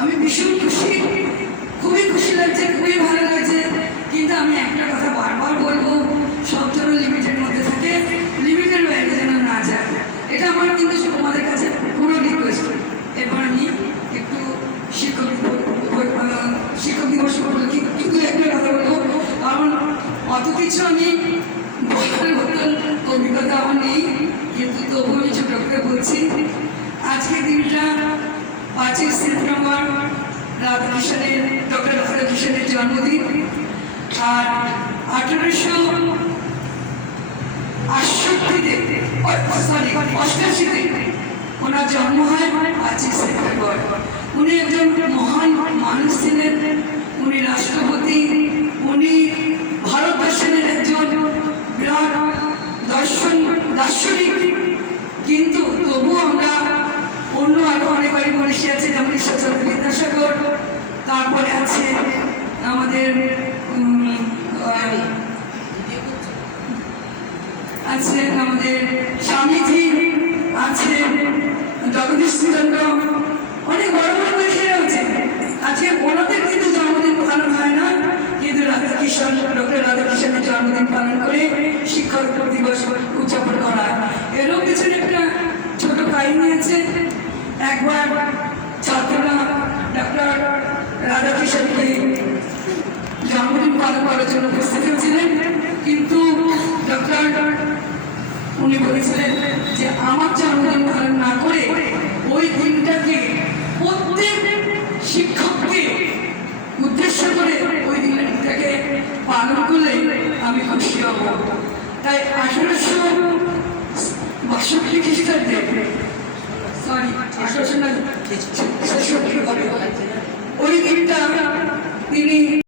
আমি ভীষণ খুশি। খুবই খুশি লাগছে, খুবই ভালো লাগছে। কিন্তু আমি একটা কথা বারবার বলব, সব যেন লিমিটের মধ্যে থাকে লিমিটের বাইরে যেন না যায়। এটা আমার কিন্তু তোমাদের কাছে পুরো রিকোয়েস্ট এরপর আমি একটু শিক্ষক শিক্ষক দিবস উপলক্ষে কিন্তু একটা কথা বলব। কারণ অত কিছু আমি বলার মতন অভিজ্ঞতা আমার নেই, কিন্তু তবু আমি ছোট করে বলছি আজকে দিনটা পাঁচই সেপ্টেম্বর রাধাকৃষ্ণের ডক্টর জন্মদিন। আর আটষট্টিতে সরি অষ্টাশিতে ওনার জন্ম হয় পাঁচই সেপ্টেম্বর। উনি একজন মহান মানুষ ছিলেন। উনি রাষ্ট্রপতি। উনি ভারতবর্ষের একজন বিরাট দর্শন, দার্শনিক কিন্তু তবু আমরা অন্য আরও অনেক অনেক মনীষী আছে যেমন ঈশ্বরচন্দ্র বিদ্যাসাগর তারপরে আছে আমাদের আছে আমাদের স্বামীজি, আছে জগদীশ চন্দ্র অনেক বড় বড় মনীষীরা আছে। আজকে ওনাদের কিন্তু জন্মদিন পালন হয় না, কিন্তু রাধাকৃষ্ণ, ডক্টর রাধাকৃষ্ণের জন্মদিন পালন করে শিক্ষক দিবস উদযাপন করা এরও পিছনে একটা ছোট কাহিনী আছে একবার ছাত্ররা ডক্টর রাধাকৃষ্ণকে জন্মদিন পালন করার জন্য উপস্থিত হয়েছিলেন। কিন্তু ডক্টর উনি বলেছিলেন যে আমার জন্মদিন পালন না করে ওই দিনটাকে প্রত্যেক শিক্ষককে উদ্দেশ্য করে ওই দিনটাকে পালন করলে আমি খুশি হব। তাই আঠারোশো বাষট্টি খ্রিস্টাব্দে ছেষট্টি ঘটনা ওই গীতটা তিনি